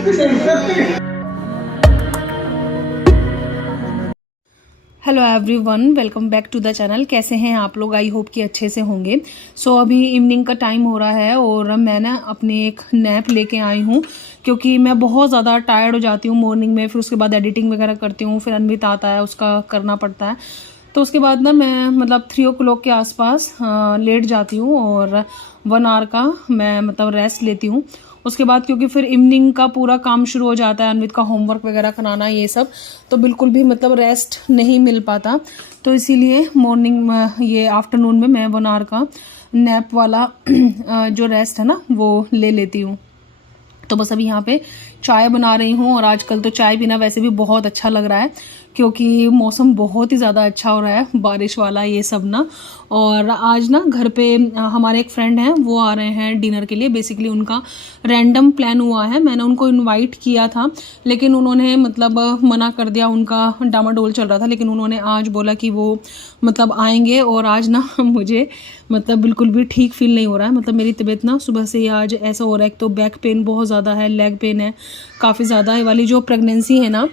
Hello everyone, welcome back to the channel. कैसे हैं आप लोग? आई होप कि अच्छे से होंगे। सो अभी इवनिंग का टाइम हो रहा है और मैं ना अपनी एक नैप लेके आई हूँ क्योंकि मैं बहुत ज़्यादा टायर्ड हो जाती हूँ मॉर्निंग में। फिर उसके बाद एडिटिंग वगैरह करती हूँ, फिर अनवित आता है, उसका करना पड़ता है। तो उसके बाद ना मैं मतलब 3 o'clock के आसपास लेट जाती हूँ और 1 hour का मैं मतलब रेस्ट लेती हूँ। उसके बाद क्योंकि फिर इवनिंग का पूरा काम शुरू हो जाता है, अनवित का होमवर्क वगैरह कराना ये सब, तो बिल्कुल भी मतलब रेस्ट नहीं मिल पाता। तो इसीलिए मॉर्निंग ये आफ्टरनून में मैं 1 hour का नैप वाला जो रेस्ट है ना वो ले लेती हूँ। तो बस अभी यहाँ पे चाय बना रही हूँ और आजकल तो चाय पीना वैसे भी बहुत अच्छा लग रहा है क्योंकि मौसम बहुत ही ज़्यादा अच्छा हो रहा है, बारिश वाला ये सब ना। और आज ना घर पे हमारे एक फ्रेंड हैं, वो आ रहे हैं डिनर के लिए। बेसिकली उनका रैंडम प्लान हुआ है, मैंने उनको इनवाइट किया था लेकिन उन्होंने मतलब मना कर दिया, उनका डामाडोल चल रहा था। लेकिन उन्होंने आज बोला कि वो मतलब आएंगे। और आज ना मुझे मतलब बिल्कुल भी ठीक फील नहीं हो रहा है। मतलब मेरी तबीयत ना सुबह से ही आज ऐसा हो रहा है, एक तो बैक पेन बहुत ज़्यादा है, लेग पेन है काफ़ी ज़्यादा। ये वाली जो प्रेगनेंसी है ना,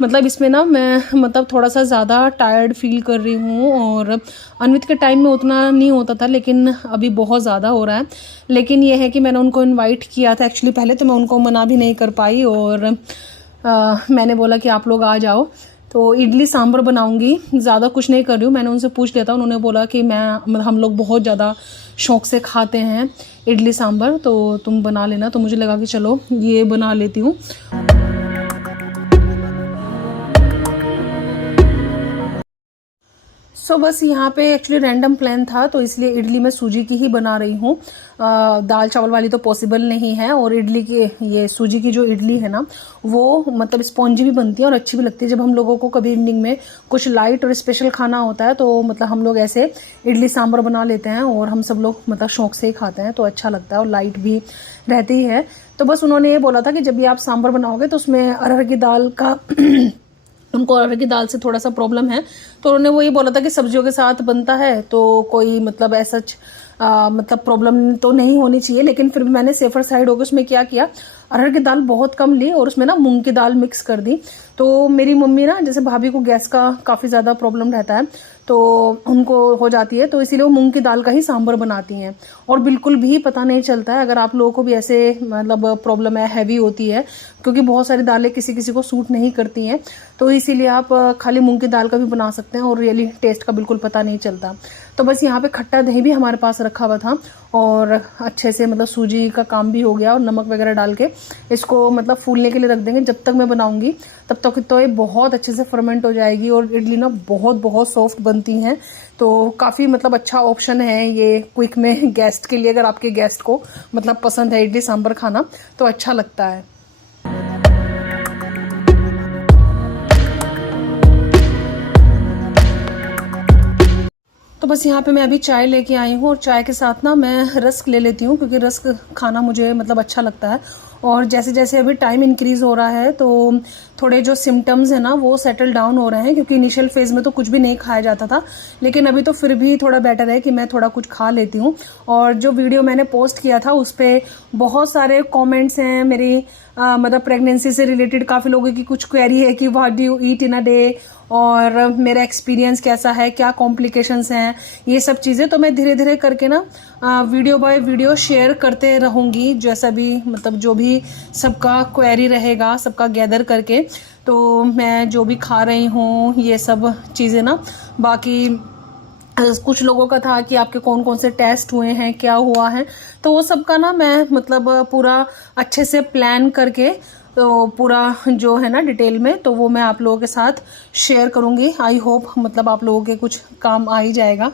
मतलब इसमें ना मैं मतलब थोड़ा सा ज़्यादा टायर्ड फील कर रही हूँ। और अनवित के टाइम में उतना नहीं होता था लेकिन अभी बहुत ज़्यादा हो रहा है। लेकिन ये है कि मैंने उनको इनवाइट किया था एक्चुअली, पहले तो मैं उनको मना भी नहीं कर पाई और मैंने बोला कि आप लोग आ जाओ। तो इडली सांभर बनाऊंगी, ज़्यादा कुछ नहीं कर रही हूँ। मैंने उनसे पूछ लिया था, उन्होंने बोला कि हम लोग बहुत ज़्यादा शौक से खाते हैं इडली सांभर, तो तुम बना लेना। तो मुझे लगा कि चलो ये बना लेती हूँ। बस यहाँ पे एक्चुअली रैंडम प्लान था तो इसलिए इडली मैं सूजी की ही बना रही हूँ। दाल चावल वाली तो पॉसिबल नहीं है। और इडली की ये सूजी की जो इडली है ना, वो मतलब स्पॉन्जी भी बनती है और अच्छी भी लगती है। जब हम लोगों को कभी इवनिंग में कुछ लाइट और स्पेशल खाना होता है तो मतलब हम लोग ऐसे इडली सांभर बना लेते हैं और हम सब लोग मतलब शौक से ही खाते हैं, तो अच्छा लगता है और लाइट भी रहती है। तो बस उन्होंने ये बोला था कि जब भी आप सांभर बनाओगे तो उसमें अरहर की दाल का उनको अरहर की दाल से थोड़ा सा प्रॉब्लम है, तो उन्होंने वो ये बोला था कि सब्जियों के साथ बनता है तो कोई मतलब ऐसा मतलब प्रॉब्लम तो नहीं होनी चाहिए। लेकिन फिर भी मैंने सेफर साइड होकर उसमें क्या किया, अरहर की दाल बहुत कम ली और उसमें ना मूंग की दाल मिक्स कर दी। तो मेरी मम्मी ना, जैसे भाभी को गैस का काफ़ी ज़्यादा प्रॉब्लम रहता है तो उनको हो जाती है, तो इसीलिए वो मूंग की दाल का ही सांभर बनाती हैं और बिल्कुल भी पता नहीं चलता है। अगर आप लोगों को भी ऐसे मतलब प्रॉब्लम है, हैवी होती है, क्योंकि बहुत सारी दालें किसी किसी को सूट नहीं करती हैं, तो इसीलिए आप खाली मूंग की दाल का भी बना सकते हैं और रियली टेस्ट का बिल्कुल पता नहीं चलता। तो बस यहाँ पे खट्टा दही भी हमारे पास रखा हुआ था और अच्छे से मतलब सूजी का काम भी हो गया और नमक वगैरह डाल के इसको मतलब फूलने के लिए रख देंगे। जब तक मैं बनाऊंगी तब तक तो ये बहुत अच्छे से फर्मेंट हो जाएगी और इडली ना बहुत बहुत सॉफ्ट बनती हैं। तो काफ़ी मतलब अच्छा ऑप्शन है ये क्विक में गेस्ट के लिए। अगर आपके गेस्ट को मतलब पसंद है इडली सांभर खाना तो अच्छा लगता है। तो बस यहाँ पे मैं अभी चाय लेके आई हूँ और चाय के साथ ना मैं रस्क ले लेती हूँ क्योंकि रस्क खाना मुझे मतलब अच्छा लगता है। और जैसे जैसे अभी टाइम इंक्रीज़ हो रहा है तो थोड़े जो सिम्टम्स हैं ना वो सेटल डाउन हो रहे हैं, क्योंकि इनिशियल फेज़ में तो कुछ भी नहीं खाया जाता था लेकिन अभी तो फिर भी थोड़ा बेटर है कि मैं थोड़ा कुछ खा लेती हूँ। और जो वीडियो मैंने पोस्ट किया था उस पर बहुत सारे कॉमेंट्स हैं मेरी मतलब प्रेगनेंसी से रिलेटेड। काफ़ी लोगों की कुछ क्वेरी है कि what do you eat in a day और मेरा एक्सपीरियंस कैसा है, क्या कॉम्प्लिकेशंस हैं, ये सब चीज़ें। तो मैं धीरे धीरे करके ना वीडियो बाय वीडियो शेयर करते रहूँगी, जैसा भी मतलब जो भी सबका क्वेरी रहेगा सबका गैदर करके। तो मैं जो भी खा रही हूँ ये सब चीज़ें ना, बाकी कुछ लोगों का था कि आपके कौन कौन से टेस्ट हुए हैं, क्या हुआ है, तो वो सब का ना मैं मतलब पूरा अच्छे से प्लान करके तो पूरा जो है ना डिटेल में, तो वो मैं आप लोगों के साथ शेयर करूँगी। आई होप मतलब आप लोगों के कुछ काम आ ही जाएगा।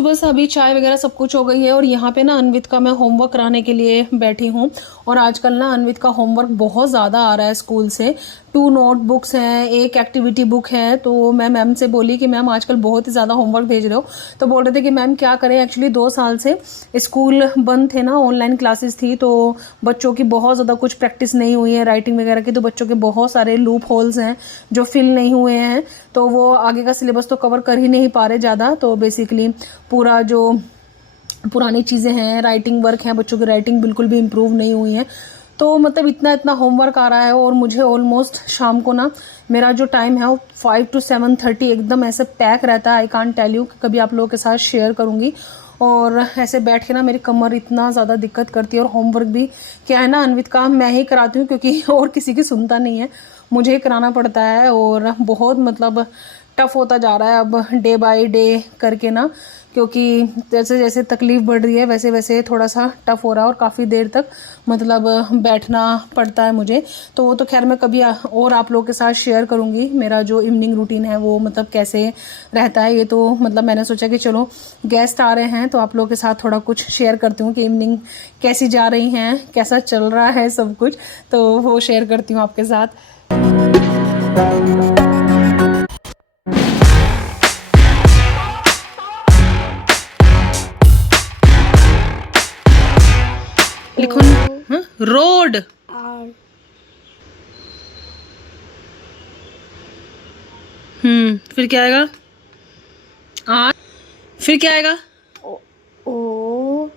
बस अभी चाय वगैरह सब कुछ हो गई है और यहाँ पे ना अनवित का मैं होमवर्क कराने के लिए बैठी हूँ। और आजकल ना अनवित का होमवर्क बहुत ज़्यादा आ रहा है स्कूल से, 2 नोटबुक्स हैं, एक एक्टिविटी बुक है। तो मैं मैम से बोली कि मैम आजकल बहुत ही ज़्यादा होमवर्क भेज रहे हो। तो बोल रहे थे कि मैम क्या करें, एक्चुअली 2 साल से स्कूल बंद थे ना, ऑनलाइन क्लासेस थी, तो बच्चों की बहुत ज़्यादा कुछ प्रैक्टिस नहीं हुई है राइटिंग वगैरह की। तो बच्चों के बहुत सारे लूप होल्स हैं जो फिल नहीं हुए हैं, तो वो आगे का सिलेबस तो कवर कर ही नहीं पा रहे ज़्यादा। तो बेसिकली पूरा जो पुरानी चीज़ें हैं, राइटिंग वर्क है, बच्चों की राइटिंग बिल्कुल भी इम्प्रूव नहीं हुई है। तो मतलब इतना इतना होमवर्क आ रहा है, और मुझे ऑलमोस्ट शाम को ना मेरा जो टाइम है वो 5 to 7:30 एकदम ऐसे पैक रहता है। आई कांट टेल यू, कभी आप लोगों के साथ शेयर करूंगी। और ऐसे बैठ के ना मेरी कमर इतना ज़्यादा दिक्कत करती है। और होमवर्क भी क्या है ना अन्वित का, मैं ही कराती हूँ क्योंकि और किसी की सुनता नहीं है, मुझे ही कराना पड़ता है। और बहुत मतलब टफ होता जा रहा है अब डे बाय डे करके ना, क्योंकि जैसे जैसे तकलीफ़ बढ़ रही है वैसे वैसे थोड़ा सा टफ हो रहा है, और काफ़ी देर तक मतलब बैठना पड़ता है मुझे। तो वो तो खैर मैं कभी और आप लोगों के साथ शेयर करूँगी मेरा जो इवनिंग रूटीन है वो मतलब कैसे रहता है। ये तो मतलब मैंने सोचा कि चलो गेस्ट आ रहे हैं तो आप लोगों के साथ थोड़ा कुछ शेयर करती हूँ कि इवनिंग कैसी जा रही हैं, कैसा चल रहा है सब कुछ, तो वो शेयर करती हूँ आपके साथ। लिखो हाँ? रोड। फिर क्या आएगा? आ फिर क्या आएगा? ओ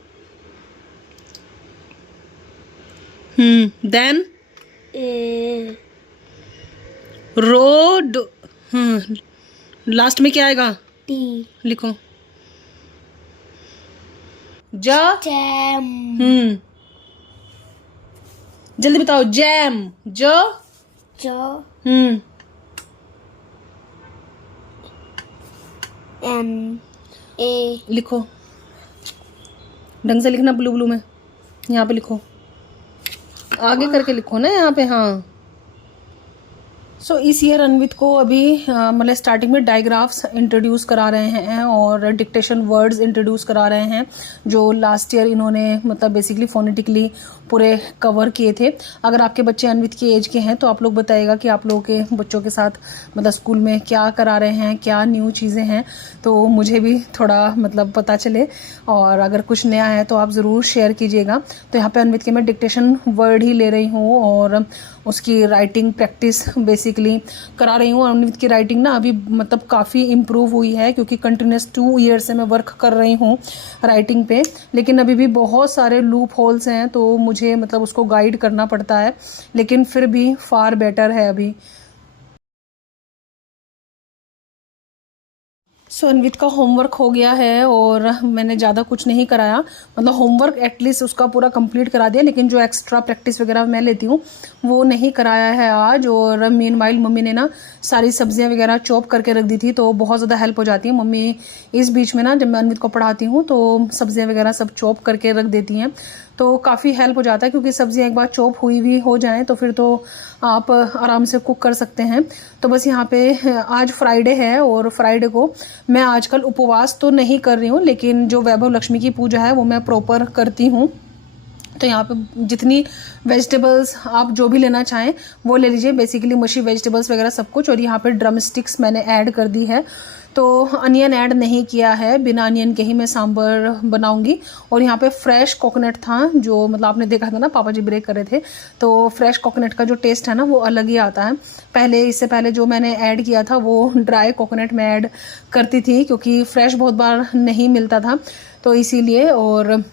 देन रोड। लास्ट में क्या आएगा? टी। लिखो जैम। जल्दी बताओ, जैम। ज एम ए। लिखो ढंग से लिखना, ब्लू ब्लू में यहाँ पे लिखो, आगे करके लिखो ना यहाँ पे। हाँ सो इस ईयर अन्वित को अभी मतलब स्टार्टिंग में डायग्राफ्स इंट्रोड्यूस करा रहे हैं और डिक्टेशन वर्ड्स इंट्रोड्यूस करा रहे हैं, जो लास्ट ईयर इन्होंने मतलब बेसिकली फोनेटिकली पूरे कवर किए थे। अगर आपके बच्चे अन्वित की एज के हैं तो आप लोग बताइएगा कि आप लोगों के बच्चों के साथ मतलब स्कूल में क्या करा रहे हैं, क्या न्यू चीज़ें हैं, तो मुझे भी थोड़ा मतलब पता चले। और अगर कुछ नया है तो आप ज़रूर शेयर कीजिएगा। तो यहाँ पे अन्वित के मैं डिक्टेशन वर्ड ही ले रही हूँ और उसकी राइटिंग प्रैक्टिस बेसिकली करा रही हूँ। अन्वित की राइटिंग ना अभी मतलब काफ़ी इम्प्रूव हुई है, क्योंकि कंटिन्यूस 2 ईयर से मैं वर्क कर रही हूँ राइटिंग पे, लेकिन अभी भी बहुत सारे लूप होल्स हैं, तो मुझे मतलब उसको गाइड करना पड़ता है, लेकिन फिर भी फार बेटर है अभी। सो अन्वित का होमवर्क हो गया है और मैंने ज़्यादा कुछ नहीं कराया, मतलब होमवर्क एटलीस्ट उसका पूरा कंप्लीट करा दिया, लेकिन जो एक्स्ट्रा प्रैक्टिस वगैरह मैं लेती हूँ वो नहीं कराया है आज। और मीनवाइल मम्मी ने ना सारी सब्जियां वगैरह चॉप करके रख दी थी, तो बहुत ज़्यादा हेल्प हो जाती है मम्मी इस बीच में ना, जब मैं अन्वित को पढ़ाती हूँ तो सब्जियां वगैरह सब चॉप करके रख देती हैं, तो काफ़ी हेल्प हो जाता है। क्योंकि सब्जियां एक बार चॉप हुई भी हो जाएं तो फिर तो आप आराम से कुक कर सकते हैं। तो बस यहाँ पे आज फ्राइडे है, और फ्राइडे को मैं आजकल उपवास तो नहीं कर रही हूँ, लेकिन जो वैभव लक्ष्मी की पूजा है वो मैं प्रॉपर करती हूँ। तो यहाँ पे जितनी वेजिटेबल्स आप जो भी लेना चाहें वो ले लीजिए, बेसिकली मशी वेजिटेबल्स वगैरह सब कुछ। और यहाँ पे ड्रम स्टिक्स मैंने ऐड कर दी है, तो अनियन ऐड नहीं किया है, बिना अनियन के ही मैं सांभर बनाऊंगी। और यहाँ पे फ्रेश कोकोनट था, जो मतलब आपने देखा था ना पापा जी ब्रेक कर रहे थे, तो फ्रेश कोकोनट का जो टेस्ट है ना वो अलग ही आता है। पहले इससे पहले जो मैंने ऐड किया था वो ड्राई कोकोनट में ऐड करती थी, क्योंकि फ्रेश बहुत बार नहीं मिलता था, तो इसीलिए। और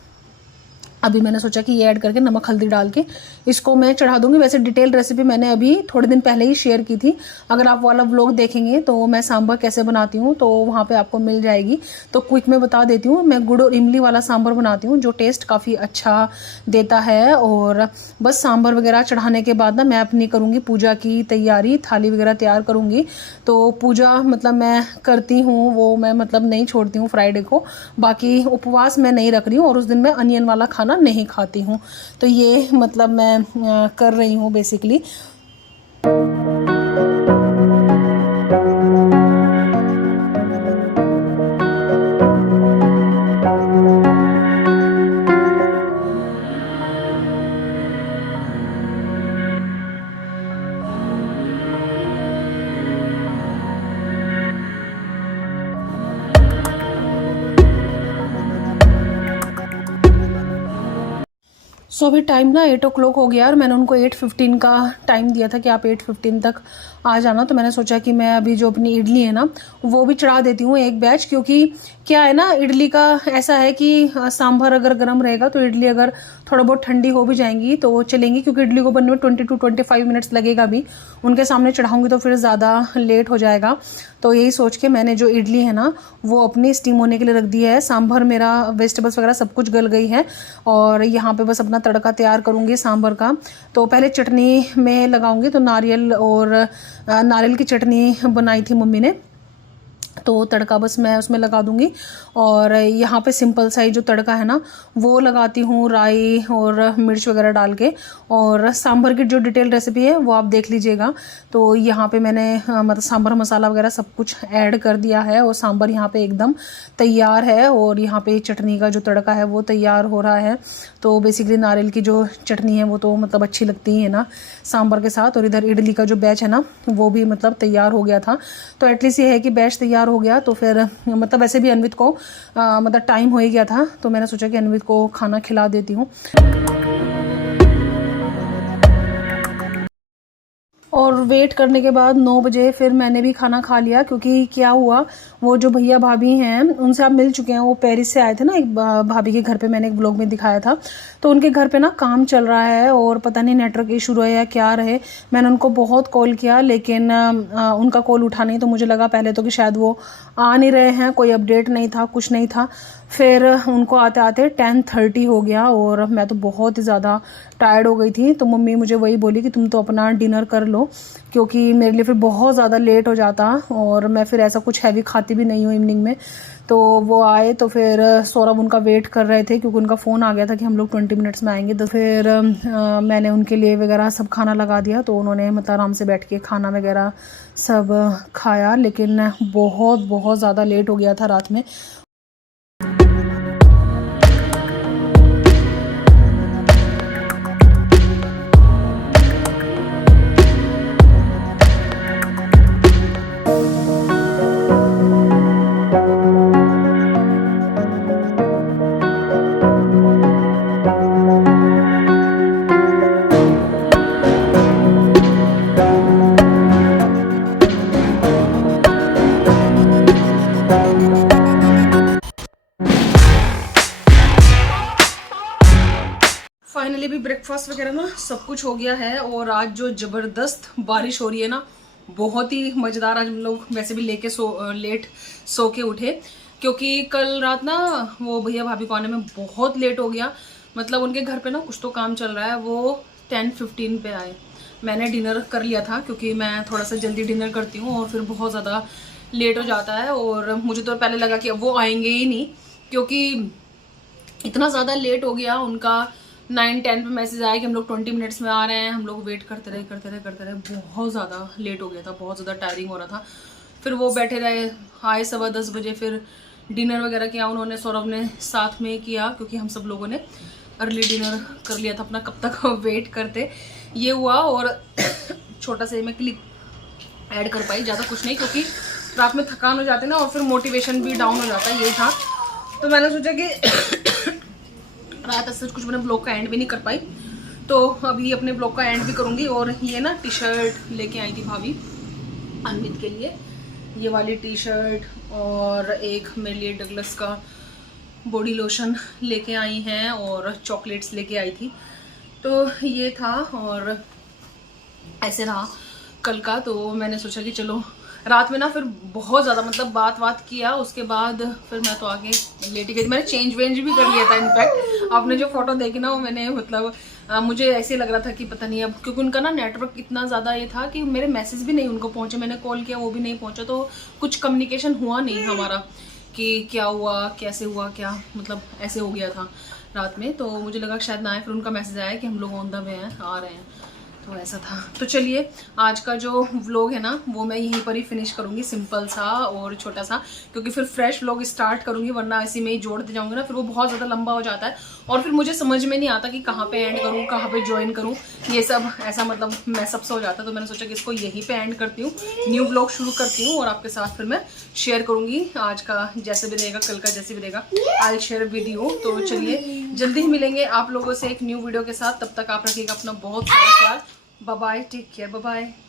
अभी मैंने सोचा कि ये ऐड करके नमक हल्दी डाल के इसको मैं चढ़ा दूंगी। वैसे डिटेल रेसिपी मैंने अभी थोड़े दिन पहले ही शेयर की थी, अगर आप वाला व्लॉग देखेंगे तो मैं सांभर कैसे बनाती हूँ तो वहाँ पे आपको मिल जाएगी। तो क्विक में बता देती हूँ, मैं गुड़ और इमली वाला सांभर बनाती हूँ जो टेस्ट काफ़ी अच्छा देता है। और बस सांभर वगैरह चढ़ाने के बाद ना मैं अपनी करूँगी पूजा की तैयारी, थाली वगैरह तैयार करूँगी। तो पूजा मतलब मैं करती हूँ, वो मैं मतलब नहीं छोड़ती हूँ फ्राइडे को, बाकी उपवास मैं नहीं रख रही हूँ, और उस दिन मैं अनियन वाला खाना नहीं खाती हूँ। तो ये मतलब मैं कर रही हूँ बेसिकली। सो अभी टाइम ना 8 o'clock हो गया और मैंने उनको 8:15 का टाइम दिया था कि आप 8:15 तक आ जाना। तो मैंने सोचा कि मैं अभी जो अपनी इडली है ना वो भी चढ़ा देती हूँ एक बैच, क्योंकि क्या है ना, इडली का ऐसा है कि सांभर अगर गर्म रहेगा तो इडली अगर थोड़ा बहुत ठंडी हो भी जाएंगी तो वो चलेंगी, क्योंकि इडली को बनने में 20 to 25 मिनट्स लगेगा भी। उनके सामने चढ़ाऊँगी तो फिर ज़्यादा लेट हो जाएगा। तो यही सोच के मैंने जो इडली है ना वो अपनी स्टीम होने के लिए रख दी है। सांभर मेरा वेजिटेबल्स वगैरह सब कुछ गल गई है और यहाँ पे बस अपना तड़का तैयार करूँगी सांभर का। तो पहले चटनी में लगाऊंगी, तो नारियल की चटनी बनाई थी मम्मी ने, तो तड़का बस मैं उसमें लगा दूंगी। और यहाँ पे सिंपल सा ही जो तड़का है ना वो लगाती हूँ, राई और मिर्च वगैरह डाल के। और सांभर की जो डिटेल रेसिपी है वो आप देख लीजिएगा। तो यहाँ पे मैंने मतलब सांभर मसाला वगैरह सब कुछ ऐड कर दिया है और सांभर यहाँ पे एकदम तैयार है। और यहाँ पे चटनी का जो तड़का है वो तैयार हो रहा है। तो बेसिकली नारियल की जो चटनी है वो तो मतलब अच्छी लगती है ना सांभर के साथ। और इधर इडली का जो बैच है ना वो भी मतलब तैयार हो गया था। तो एटलीस्ट ये है कि बैच तैयार हो गया, तो फिर मतलब वैसे भी अनवित को मतलब टाइम हो ही गया था, तो मैंने सोचा कि अनवित को खाना खिला देती हूँ। और वेट करने के बाद 9 बजे फिर मैंने भी खाना खा लिया। क्योंकि क्या हुआ, वो जो भैया भाभी हैं उनसे आप मिल चुके हैं, वो पेरिस से आए थे ना, एक भाभी के घर पे मैंने एक ब्लॉग में दिखाया था। तो उनके घर पे ना काम चल रहा है और पता नहीं नेटवर्क इशू रहे या क्या रहे। मैंने उनको बहुत कॉल किया लेकिन उनका कॉल उठा नहीं। तो मुझे लगा पहले तो कि शायद वो आ नहीं रहे हैं, कोई अपडेट नहीं था, कुछ नहीं था। फिर उनको आते आते 10:30 हो गया और मैं तो बहुत ही ज़्यादा टायर्ड हो गई थी। तो मम्मी मुझे वही बोली कि तुम तो अपना डिनर कर लो, क्योंकि मेरे लिए फिर बहुत ज़्यादा लेट हो जाता और मैं फिर ऐसा कुछ हैवी खाती भी नहीं हूँ इवनिंग में। तो वो आए तो फिर सौरभ उनका वेट कर रहे थे, क्योंकि उनका फ़ोन आ गया था कि हम लोग 20 मिनट्स में आएंगे। तो फिर मैंने उनके लिए वगैरह सब खाना लगा दिया। तो उन्होंने मतलब आराम से बैठ के खाना वगैरह सब खाया। लेकिन बहुत बहुत ज़्यादा लेट हो गया था रात में। फाइनली भी ब्रेकफास्ट वगैरह ना सब कुछ हो गया है। और आज जो ज़बरदस्त बारिश हो रही है ना, बहुत ही मज़ेदार। आज हम लोग वैसे भी लेट सो के उठे, क्योंकि कल रात ना वो भैया भाभी को आने में बहुत लेट हो गया। मतलब उनके घर पे ना कुछ तो काम चल रहा है। वो 10:15 पे आए। मैंने डिनर कर लिया था, क्योंकि मैं थोड़ा सा जल्दी डिनर करती हूँ और फिर बहुत ज़्यादा लेट हो जाता है। और मुझे तो पहले लगा कि अब वो आएंगे ही नहीं, क्योंकि इतना ज़्यादा लेट हो गया। उनका 9-10 पे मैसेज आया कि हम लोग 20 मिनट्स में आ रहे हैं। हम लोग वेट करते रहे। बहुत ज़्यादा लेट हो गया था, बहुत ज़्यादा टायरिंग हो रहा था। फिर वो बैठे रहे, आए 10:15 बजे। फिर डिनर वगैरह किया उन्होंने, सौरभ ने साथ में किया, क्योंकि हम सब लोगों ने अर्ली डिनर कर लिया था अपना, कब तक वेट करते ये हुआ। और छोटा सा मैं क्लिप ऐड कर पाई, ज़्यादा कुछ नहीं, क्योंकि रात में थकान हो जाती है ना और फिर मोटिवेशन भी डाउन हो जाता है, यही था। तो मैंने सोचा कि रात ऐसे कुछ मैंने ब्लॉग का एंड भी नहीं कर पाई, तो अभी अपने ब्लॉग का एंड भी करूँगी। और ये ना टी शर्ट लेके आई थी भाभी अनवित के लिए, ये वाली टी शर्ट, और एक मेरे लिए डगलस का बॉडी लोशन लेके आई हैं, और चॉकलेट्स लेके आई थी। तो ये था और ऐसे रहा कल का। तो मैंने सोचा कि चलो रात में ना फिर बहुत ज़्यादा मतलब बात किया। उसके बाद फिर मैं तो आगे लेटी गई। मैंने चेंज वेंज भी कर लिया था। इनफैक्ट आपने जो फोटो देखी ना वो मैंने मतलब मुझे ऐसे लग रहा था कि पता नहीं अब, क्योंकि उनका ना नेटवर्क इतना ज़्यादा ये था कि मेरे मैसेज भी नहीं उनको पहुँचे। मैंने कॉल किया वो भी नहीं पहुँचा, तो कुछ कम्युनिकेशन हुआ नहीं हमारा कि क्या हुआ, कैसे हुआ, क्या मतलब ऐसे हो गया था रात में। तो मुझे लगा शायद ना आए, फिर उनका मैसेज आया कि हम लोग ऑन द वे हैं, आ रहे हैं। तो ऐसा था। तो चलिए आज का जो व्लॉग है ना वो मैं यहीं पर ही फिनिश करूंगी, सिंपल सा और छोटा सा, क्योंकि फिर फ्रेश व्लॉग स्टार्ट करूंगी, वरना इसी में ही जोड़ते जाऊंगी ना, फिर वो बहुत ज़्यादा लंबा हो जाता है और फिर मुझे समझ में नहीं आता कि कहाँ पे एंड करूँ, कहाँ पे ज्वाइन करूँ, ये सब ऐसा मतलब मैसअप सा हो जाता है। तो मैंने सोचा कि इसको यहीं पे एंड करती हूँ, न्यू व्लॉग शुरू करती हूँ और आपके साथ फिर मैं शेयर करूँगी आज का जैसे भी रहेगा, कल का जैसे भी रहेगा I will share with you. तो चलिए जल्दी ही मिलेंगे आप लोगों से एक न्यू वीडियो के साथ, तब तक आप रखिएगा अपना बहुत सारा ख्याल। Bye bye, take care, bye bye.